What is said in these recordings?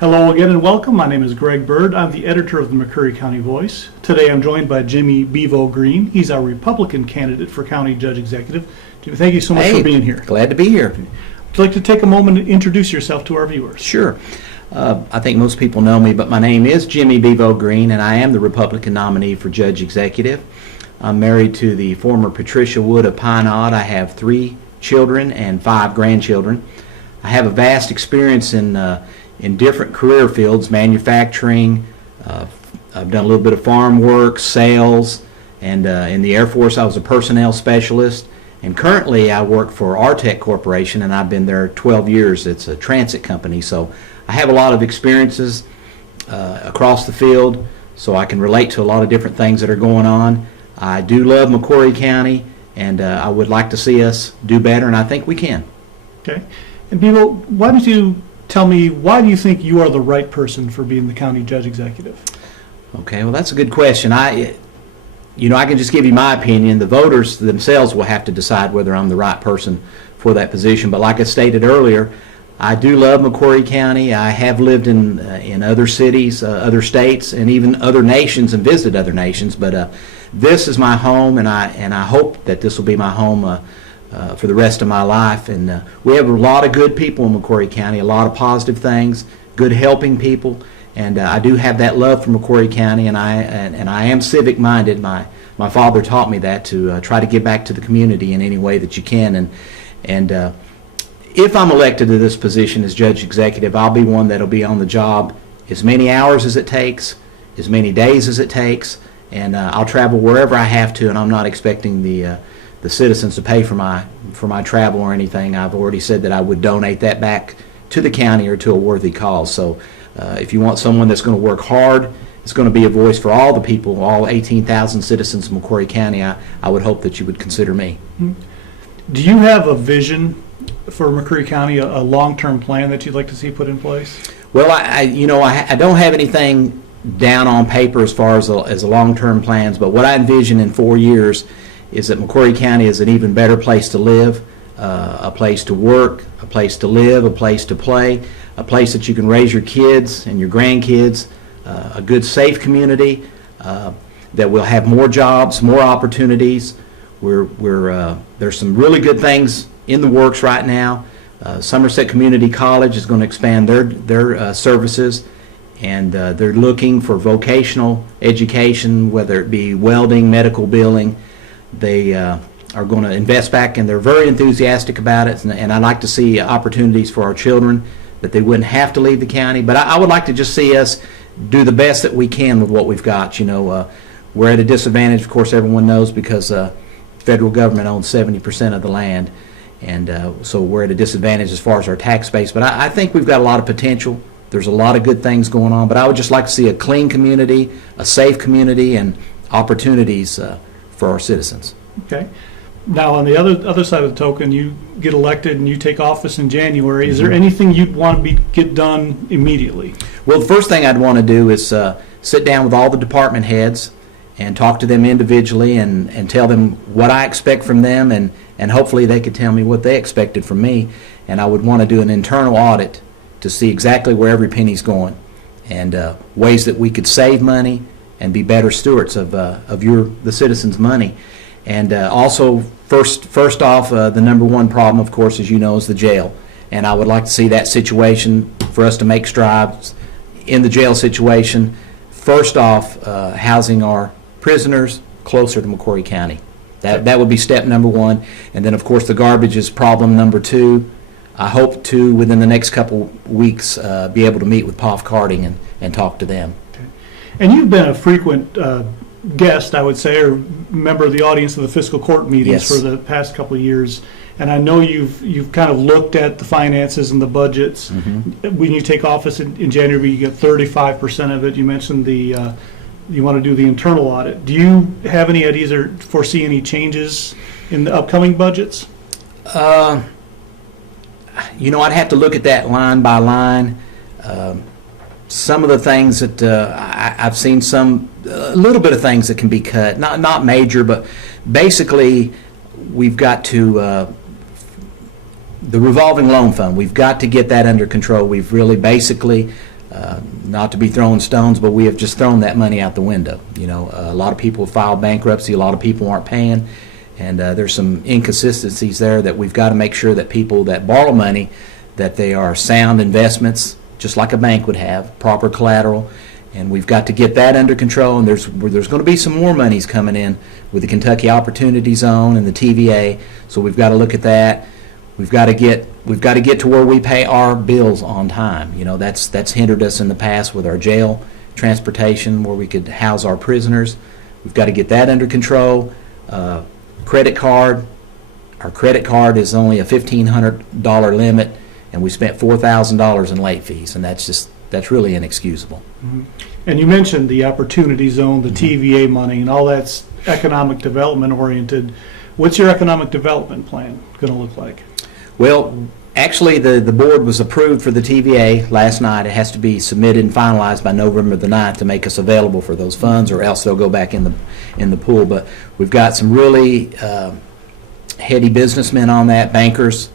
Hello again and welcome. My name is Greg Bird. I'm the editor of the McCreary County Voice. Today I'm joined by Jimmie Bevo Greene. He's our Republican candidate for County Judge Executive. Jimmie, thank you so much for being here. Glad to be here. Would you like to take a moment and introduce yourself to our viewers? Sure. I think most people know me, but my name is Jimmie Bevo Greene, and I am the Republican nominee for Judge Executive. I'm married to the former Patricia Wood of Pine Knot. I have 3 children and 5 grandchildren. I have a vast experience in different career fields, manufacturing. I've done a little bit of farm work, sales, and in the Air Force I was a personnel specialist. And currently I work for Artec Corporation, and I've been there 12 years. It's a transit company, so I have a lot of experiences across the field, so I can relate to a lot of different things that are going on. I do love McCreary County, and I would like to see us do better, and I think we can. Okay. And Bevo, why don't you tell me, why do you think you are the right person for being the County Judge Executive? Okay, well, that's a good question. I can just give you my opinion. The voters themselves will have to decide whether I'm the right person for that position. But like I stated earlier, I do love McCreary County. I have lived in other cities, other states, and even other nations, and visited other nations. But this is my home, and I hope that this will be my home for the rest of my life. And we have a lot of good people in McCreary County, a lot of positive things, good helping people. And I do have that love for McCreary County, and I am civic minded. My father taught me that, to try to give back to the community in any way that you can. And if I'm elected to this position as Judge Executive, I'll be one that'll be on the job as many hours as it takes, as many days as it takes, and I'll travel wherever I have to. And I'm not expecting the citizens to pay for my travel or anything. I've already said that I would donate that back to the county or to a worthy cause. So if you want someone that's going to work hard, it's going to be a voice for all the people, all 18,000 citizens of McCreary County, I would hope that you would consider me. Do you have a vision for McCreary County, a long-term plan that you'd like to see put in place? Well, I don't have anything down on paper as far as a long-term plans, but what I envision in 4 years is that McCreary County is an even better place to live, a place to work, a place to live, a place to play, a place that you can raise your kids and your grandkids, a good, safe community that will have more jobs, more opportunities. There's some really good things in the works right now. Somerset Community College is going to expand their services, and they're looking for vocational education, whether it be welding, medical billing. They are going to invest back, and they're very enthusiastic about it, and I'd like to see opportunities for our children that they wouldn't have to leave the county. But I would like to just see us do the best that we can with what we've got. We're at a disadvantage, of course, everyone knows, because federal government owns 70% of the land, and so we're at a disadvantage as far as our tax base. But I think we've got a lot of potential. There's a lot of good things going on, but I would just like to see a clean community, a safe community, and opportunities for our citizens. Okay. Now, on the other side of the token, you get elected and you take office in January. Is there anything you'd want to get done immediately? Well, the first thing I'd want to do is sit down with all the department heads and talk to them individually and tell them what I expect from them, and hopefully they could tell me what they expected from me. And I would want to do an internal audit to see exactly where every penny's going, and ways that we could save money and be better stewards of the citizens' money. And also, first off, the number one problem, of course, as you know, is the jail. And I would like to see that situation, for us to make strides in the jail situation. First off, housing our prisoners closer to McCreary County. That would be step number one. And then, of course, the garbage is problem number 2. I hope to, within the next couple weeks, be able to meet with POF Carding and talk to them. Okay. And you've been a frequent guest, I would say, or member of the audience of the fiscal court meetings for the past couple of years, and I know you've kind of looked at the finances and the budgets. When you take office in January, you get 35% of it. You mentioned you want to do the internal audit. Do you have any ideas or foresee any changes in the upcoming budgets? I'd have to look at that line by line. Some of the things that I've seen, a little bit of things that can be cut, not major, but basically we've got to the revolving loan fund. We've got to get that under control. We've really basically not to be throwing stones, but we have just thrown that money out the window. You know, a lot of people filed bankruptcy, a lot of people aren't paying, and there's some inconsistencies there that we've got to make sure that people that borrow money, that they are sound investments, just like a bank would have, proper collateral, and we've got to get that under control. And there's going to be some more monies coming in with the Kentucky Opportunity Zone and the TVA, so we've got to look at that. We've got to get to where we pay our bills on time. You know, that's hindered us in the past with our jail transportation, where we could house our prisoners. We've got to get that under control. Credit card. Our credit card is only a $1,500 limit, and we spent $4,000 in late fees, and that's really inexcusable. Mm-hmm. And you mentioned the Opportunity Zone, the TVA money, and all that's economic development oriented. What's your economic development plan going to look like? Well, actually, the board was approved for the TVA last night. It has to be submitted and finalized by November the 9th to make us available for those funds, or else they'll go back in the pool. But we've got some really heady businessmen on that, bankers,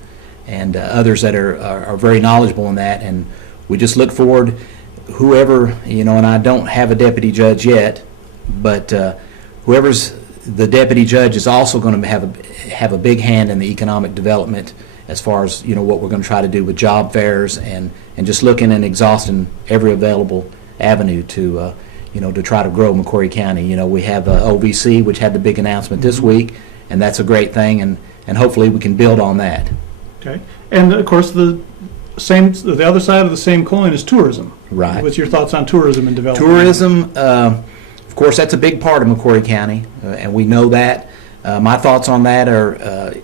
and others that are very knowledgeable in that. And we just look forward, whoever, you know, and I don't have a deputy judge yet, but whoever's the deputy judge is also going to have a big hand in the economic development, as far as, you know, what we're going to try to do with job fairs and just looking and exhausting every available avenue to, you know, to try to grow McCreary County. You know, we have OVC, which had the big announcement this week, and that's a great thing, and hopefully we can build on that. Okay. And of course, the other side of the same coin is tourism. Right. What's your thoughts on tourism and development? Tourism, of course, that's a big part of McCreary County, and we know that. My thoughts on that are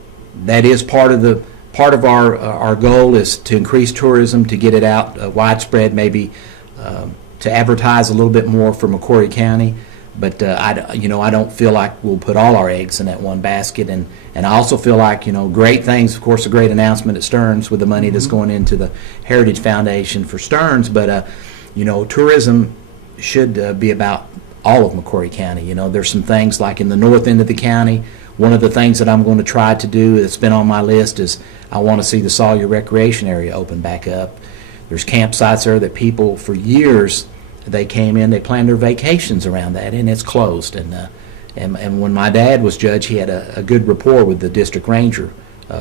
that is part of our goal is to increase tourism, to get it out widespread, maybe to advertise a little bit more for McCreary County. But I don't feel like we'll put all our eggs in that one basket. And I also feel like, you know, great things, of course, a great announcement at Stearns with the money that's going into the Heritage Foundation for Stearns. But, you know, tourism should be about all of McCreary County. You know, there's some things like in the north end of the county. One of the things that I'm going to try to do that's been on my list is I want to see the Sawyer Recreation Area open back up. There's campsites there that people, for years, they came in, they planned their vacations around that, and it's closed. And when my dad was judge, he had a good rapport with the district ranger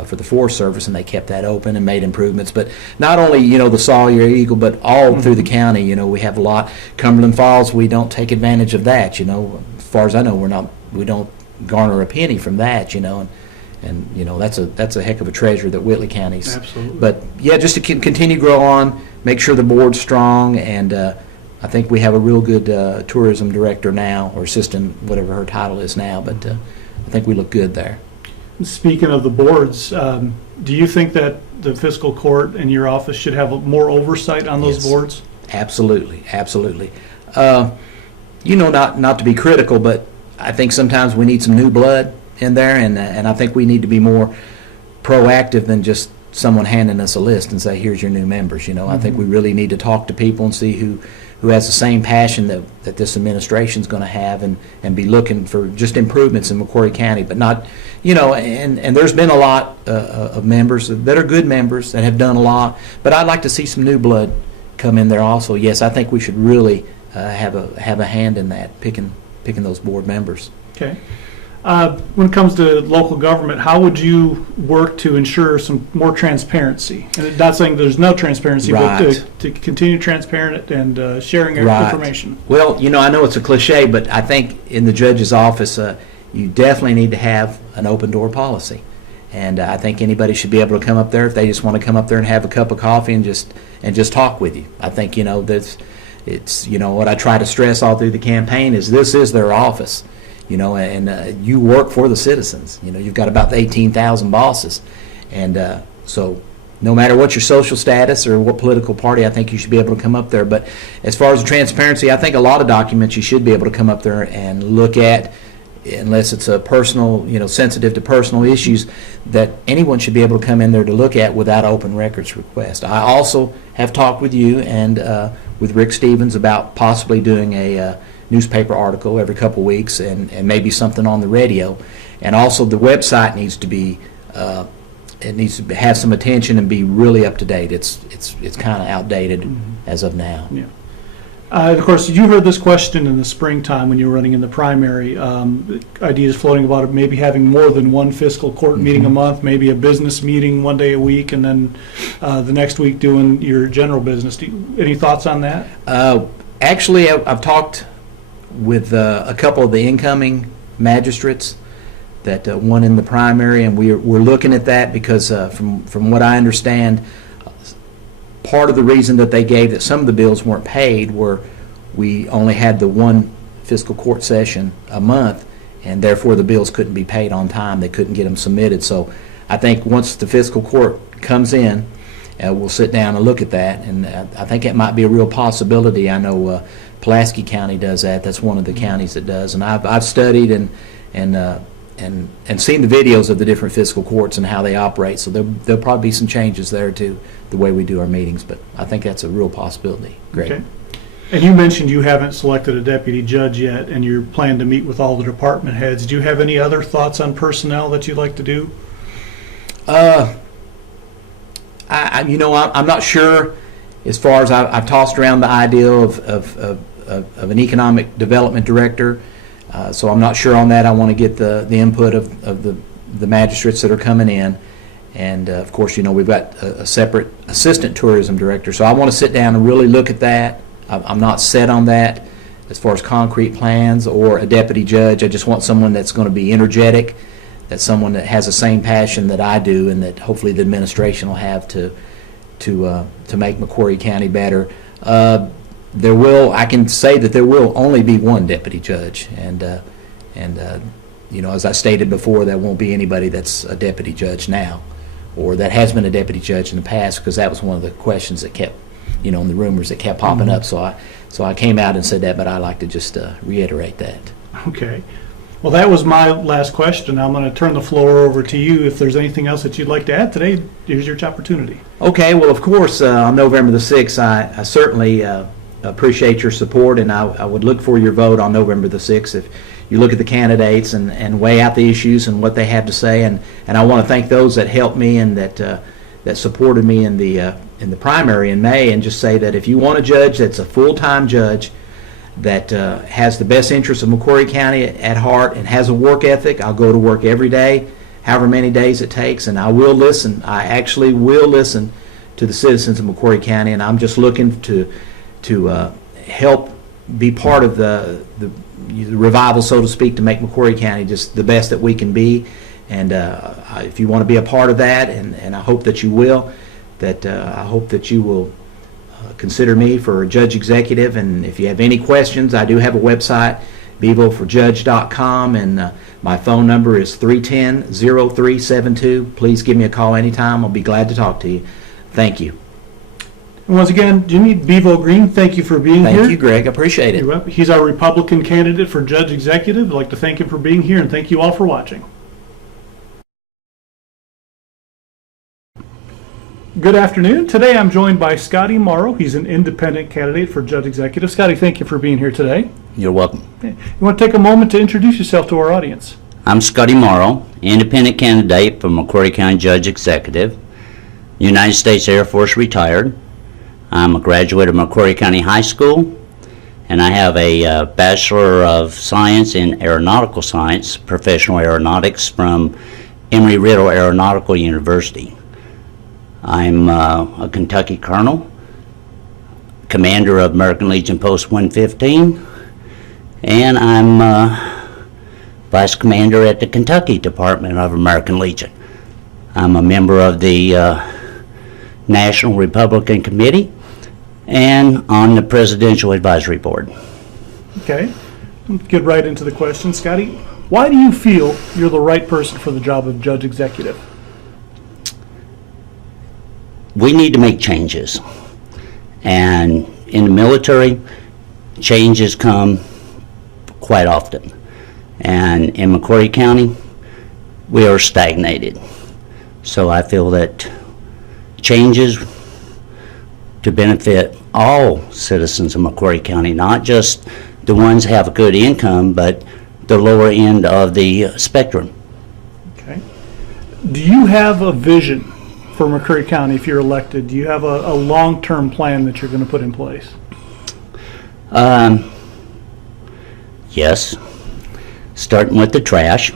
for the Forest Service, and they kept that open and made improvements. But not only, you know, the Sawyer Eagle, but all through the county. You know, we have a lot. Cumberland Falls, we don't take advantage of that. You know, as far as I know, we don't garner a penny from that. You know, and you know, that's a heck of a treasure that Whitley County's. Absolutely. But yeah, just to continue to grow on, make sure the board's strong, and I think we have a real good tourism director now, or assistant, whatever her title is now. But I think we look good there. Speaking of the boards, do you think that the fiscal court and your office should have more oversight on those boards? Absolutely, absolutely. You know, not to be critical, but I think sometimes we need some new blood in there, and I think we need to be more proactive than just someone handing us a list and say, here's your new members. You know, I think we really need to talk to people and see who has the same passion that this administration is going to have, and be looking for just improvements in McCreary County, but not, you know, and there's been a lot of members that are good members that have done a lot, but I'd like to see some new blood come in there also. Yes, I think we should really have a hand in that, picking those board members. Okay. When it comes to local government, how would you work to ensure some more transparency? And not saying there's no transparency, Right. but to continue transparent and sharing information. Well, you know, I know it's a cliche, but I think in the judge's office, you definitely need to have an open door policy. And I think anybody should be able to come up there if they just want to come up there and have a cup of coffee and just talk with you. I think, you know, it's you know, what I try to stress all through the campaign is this is their office. You know, and you work for the citizens. You know, you've got about 18,000 bosses. And so no matter what your social status or what political party, I think you should be able to come up there. But as far as transparency, I think a lot of documents you should be able to come up there and look at, unless it's a personal, you know, sensitive to personal issues, that anyone should be able to come in there to look at without open records request. I also have talked with you and with Rick Stevens about possibly doing a newspaper article every couple of weeks, and maybe something on the radio. And also the website needs to be it needs to have some attention and be really up to date. It's kind of outdated as of now. Yeah. Of course, you heard this question in the springtime when you were running in the primary. Ideas floating about maybe having more than one fiscal court meeting a month, maybe a business meeting one day a week, and then the next week doing your general business. Any thoughts on that? Actually, I've talked with a couple of the incoming magistrates, that one in the primary, and we're looking at that because from what I understand, part of the reason that they gave that some of the bills weren't paid were we only had the one fiscal court session a month, and therefore the bills couldn't be paid on time. They couldn't get them submitted. So I think once the fiscal court comes in, we'll sit down and look at that, and I think it might be a real possibility. I know Pulaski County does that. That's one of the counties that does, and I've studied and seen the videos of the different fiscal courts and how they operate. So there'll probably be some changes there to the way we do our meetings, but I think that's a real possibility. Great. Okay. And you mentioned you haven't selected a deputy judge yet, and you're planning to meet with all the department heads. Do you have any other thoughts on personnel that you'd like to do? I'm not sure. As far as I've tossed around the idea of an economic development director. So I'm not sure on that. I want to get the input of the magistrates that are coming in. And of course, we've got a separate assistant tourism director. So I want to sit down and really look at that. I'm not set on that as far as concrete plans or a deputy judge. I just want someone that's going to be energetic, that's someone that has the same passion that I do, and that hopefully the administration will have to make McCreary County better. I can say that there will only be one deputy judge, and as I stated before, there won't be anybody that's a deputy judge now, or that has been a deputy judge in the past, because that was one of the questions that kept, and the rumors that kept popping up. So I came out and said that, but I like to just reiterate that. Okay. Well, that was my last question. I'm going to turn the floor over to you. If there's anything else that you'd like to add today, here's your opportunity. Okay. Well, of course, on November the 6th, I certainly appreciate your support, and I would look for your vote on November the 6th. If you look at the candidates and weigh out the issues and what they have to say, and I want to thank those that helped me and that supported me in the primary in May, and just say that if you want a judge that's a full-time judge that has the best interests of McCreary County at heart and has a work ethic, I'll go to work every day, however many days it takes, and I will listen. I actually will listen to the citizens of McCreary County, and I'm just looking to help be part of the revival, so to speak, to make McCreary County just the best that we can be. And if you want to be a part of that, and I hope that you will, I hope that you will consider me for a judge executive. And if you have any questions, I do have a website, bevoforjudge.com, and my phone number is 310-0372. Please give me a call anytime. I'll be glad to talk to you. Thank you. And once again, Jimmie Bevo Greene, thank you for being here. Thank you, Greg. I appreciate it. He's our Republican candidate for judge executive. I'd like to thank him for being here, and thank you all for watching. Good afternoon. Today I'm joined by Scottie Morrow. He's an independent candidate for judge executive. Scottie, thank you for being here today. You're welcome. You want to take a moment to introduce yourself to our audience? I'm Scottie Morrow, independent candidate for McCreary County Judge Executive, United States Air Force retired. I'm a graduate of McCreary County High School, and I have a Bachelor of Science in Aeronautical Science, Professional Aeronautics from Embry-Riddle Aeronautical University. I'm a Kentucky Colonel, Commander of American Legion Post 115, and I'm Vice Commander at the Kentucky Department of American Legion. I'm a member of the National Republican Committee and on the Presidential Advisory Board. Okay, let's get right into the question. Scottie, why do you feel you're the right person for the job of judge executive? We need to make changes, and in the military, changes come quite often, and in McCreary County, we are stagnated. So I feel that changes to benefit all citizens of McCreary County, not just the ones who have a good income, but the lower end of the spectrum. Okay. Do you have a vision for McCreary County if you're elected? Do you have a long-term plan that you're going to put in place? Yes. Starting with the trash.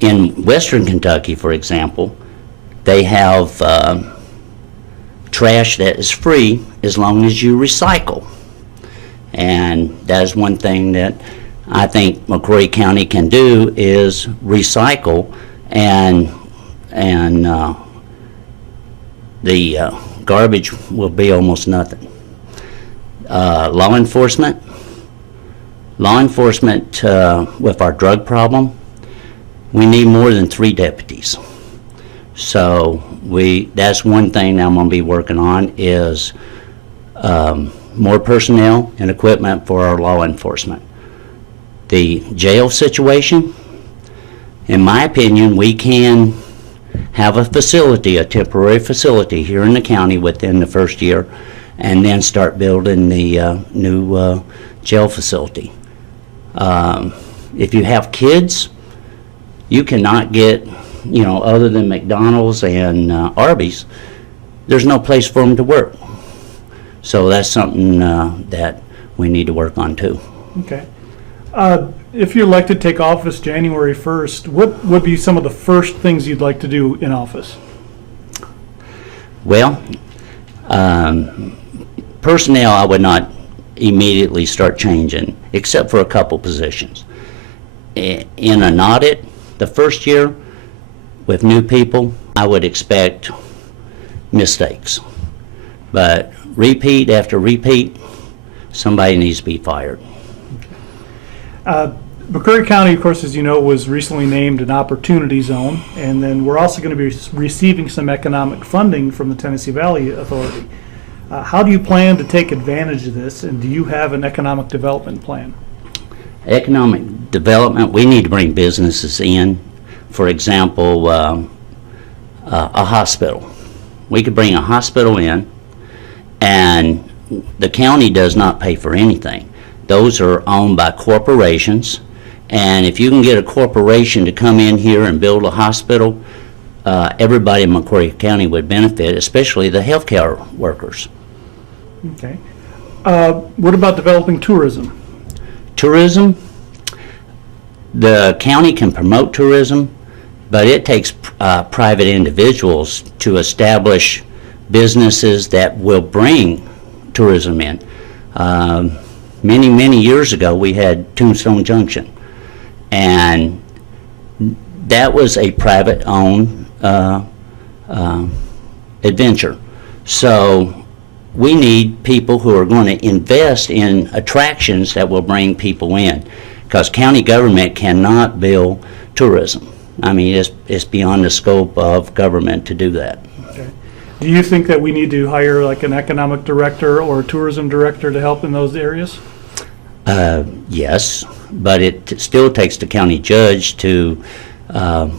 In western Kentucky, for example, they have trash that is free as long as you recycle. And that is one thing that I think McCreary County can do, is recycle, and the garbage will be almost nothing. Law enforcement with our drug problem, we need more than 3 deputies. So that's one thing I'm going to be working on, is more personnel and equipment for our law enforcement. The jail situation, in my opinion, we can have a facility, a temporary facility here in the county within the first year, and then start building the new jail facility. If you have kids, you cannot get, other than McDonald's and Arby's, there's no place for them to work. So that's something that we need to work on too. Okay. If you're elected to take office January 1st, what would be some of the first things you'd like to do in office? Well, personnel I would not immediately start changing, except for a couple positions. In an audit, the first year with new people, I would expect mistakes. But repeat after repeat, somebody needs to be fired. McCreary County, of course, as you know, was recently named an opportunity zone, and then we're also going to be receiving some economic funding from the Tennessee Valley Authority. How do you plan to take advantage of this, and do you have an economic development plan? Economic development, we need to bring businesses in. For example, a hospital. We could bring a hospital in, and the county does not pay for anything. Those are owned by corporations, and if you can get a corporation to come in here and build a hospital, everybody in McCreary County would benefit, especially the healthcare workers. Okay. What about developing tourism? Tourism, the county can promote tourism, but it takes private individuals to establish businesses that will bring tourism in. Many years ago, we had Tombstone Junction, and that was a private-owned adventure. So we need people who are going to invest in attractions that will bring people in, because county government cannot build tourism. I mean, it's beyond the scope of government to do that. Okay. Do you think that we need to hire like an economic director or a tourism director to help in those areas? Yes, but it still takes the county judge to,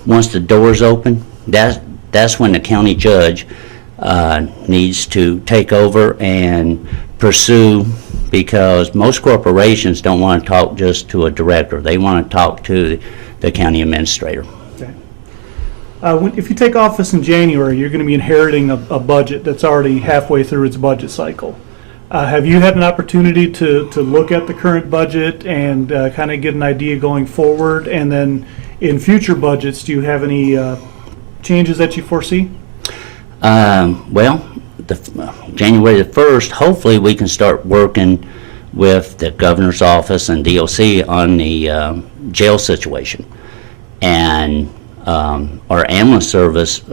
once the doors open, that's when the county judge needs to take over and pursue, because most corporations don't want to talk just to a director. They want to talk to the county administrator. Okay. If you take office in January, you're going to be inheriting a budget that's already halfway through its budget cycle. Have you had an opportunity to look at the current budget and kind of get an idea going forward? And then in future budgets, do you have any changes that you foresee? Well, January the 1st, hopefully we can start working with the governor's office and DOC on the jail situation. And our ambulance service,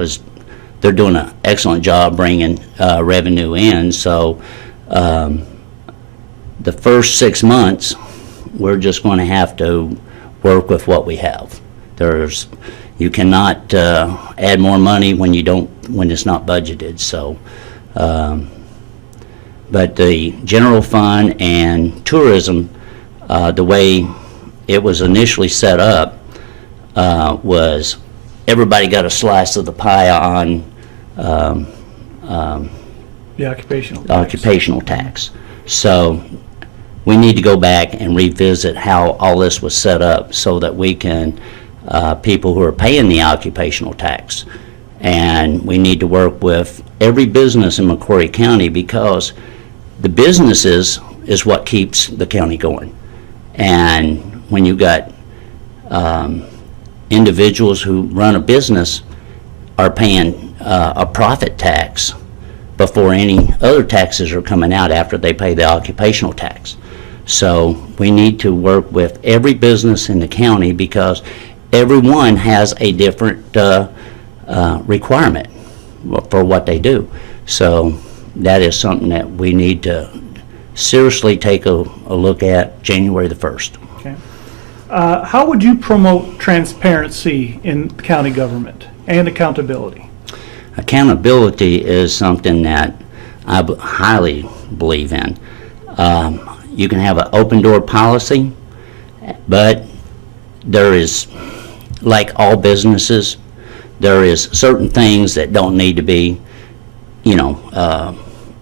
they're doing an excellent job bringing revenue in. So the first 6 months, we're just going to have to work with what we have. You cannot add more money when it's not budgeted. So, but the general fund and tourism, the way it was initially set up, was everybody got a slice of the pie on The occupational tax. occupational tax. So we need to go back and revisit how all this was set up so that we can people who are paying the occupational tax. And we need to work with every business in McCreary County, because the businesses is what keeps the county going. And when you got individuals who run a business are paying a profit tax before any other taxes are coming out after they pay the occupational tax. So we need to work with every business in the county, because everyone has a different requirement for what they do. So that is something that we need to seriously take a look at January the 1st. Okay. How would you promote transparency in county government and accountability? Accountability is something that I highly believe in. You can have an open door policy, but there is, like all businesses, there is certain things that don't need to be,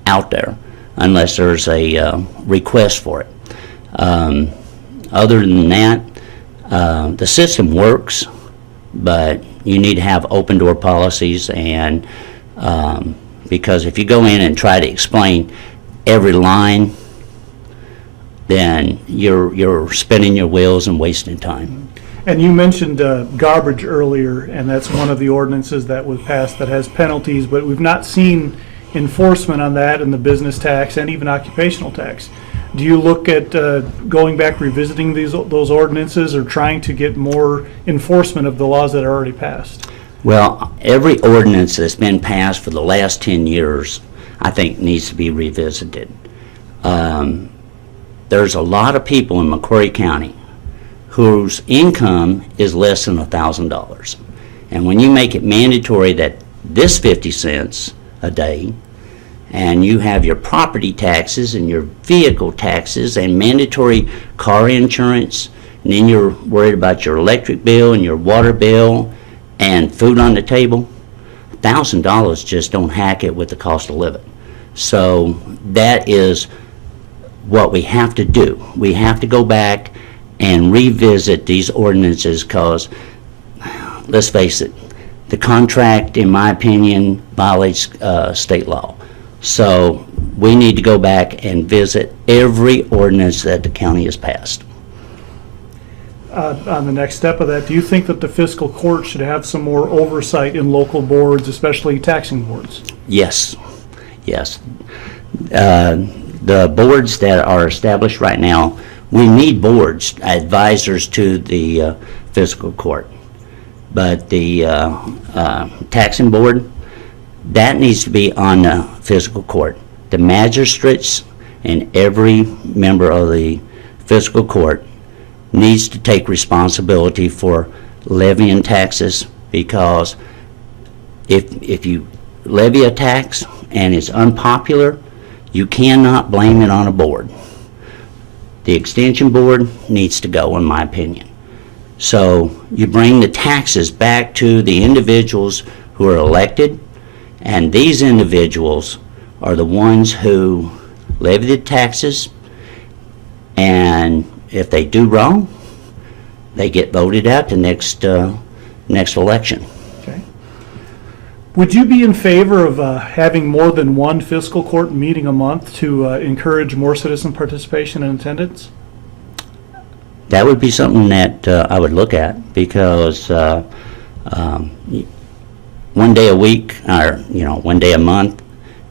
out there unless there's a request for it. Other than that, the system works, but you need to have open door policies, and because if you go in and try to explain every line, then you're spinning your wheels and wasting time. And you mentioned garbage earlier, and that's one of the ordinances that was passed that has penalties, but we've not seen enforcement on that in the business tax and even occupational tax. Do you look at going back, revisiting those ordinances, or trying to get more enforcement of the laws that are already passed? Well, every ordinance that's been passed for the last 10 years, I think, needs to be revisited. There's a lot of people in McCreary County whose income is less than $1,000. And when you make it mandatory that this 50 cents a day, and you have your property taxes and your vehicle taxes and mandatory car insurance, and then you're worried about your electric bill and your water bill and food on the table, $1,000 just don't hack it with the cost of living. So that is what we have to do. We have to go back and revisit these ordinances, because, let's face it, the contract, in my opinion, violates state law. So we need to go back and visit every ordinance that the county has passed. On the next step of that, do you think that the fiscal court should have some more oversight in local boards, especially taxing boards? Yes, yes. The boards that are established right now, we need boards, advisors to the fiscal court. But the taxing board, that needs to be on the fiscal court. The magistrates and every member of the fiscal court needs to take responsibility for levying taxes, because if you levy a tax and it's unpopular, you cannot blame it on a board. The extension board needs to go, in my opinion. So you bring the taxes back to the individuals who are elected, and these individuals are the ones who levy the taxes, and if they do wrong, they get voted out the next election. Okay. Would you be in favor of having more than one fiscal court meeting a month to encourage more citizen participation and attendance? That would be something that I would look at, because one day a week, or 1 day a month,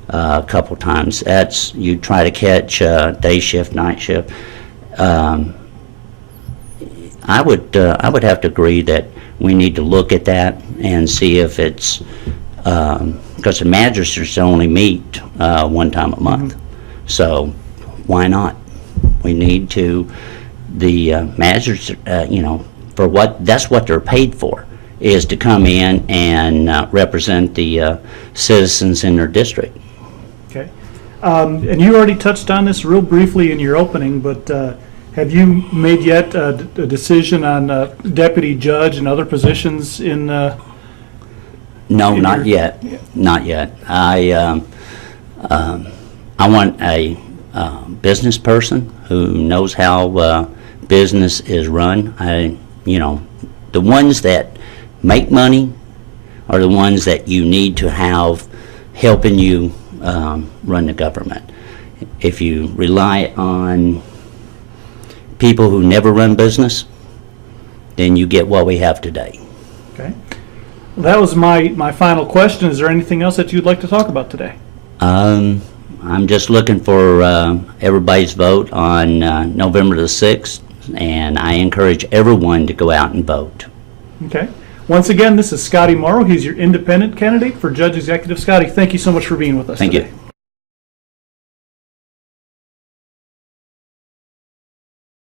a couple times, that's, you try to catch day shift, night shift. I would have to agree that we need to look at that and see if it's, because the magistrates only meet one time a month. So why not? We need to, the magistrates, for what, that's what they're paid for, is to come in and represent the citizens in their district. Okay. And you already touched on this real briefly in your opening, but have you made yet a decision on deputy judge and other positions in? No, not yet. Not yet. I want a business person who knows how business is run. The ones that make money are the ones that you need to have helping you run the government. If you rely on people who never run business, then you get what we have today. Okay. Well, that was my final question. Is there anything else that you'd like to talk about today? I'm just looking for everybody's vote on November the 6th, and I encourage everyone to go out and vote. Okay. Once again, this is Scottie Morrow. He's your independent candidate for Judge Executive. Scottie, thank you so much for being with us Thank today. you.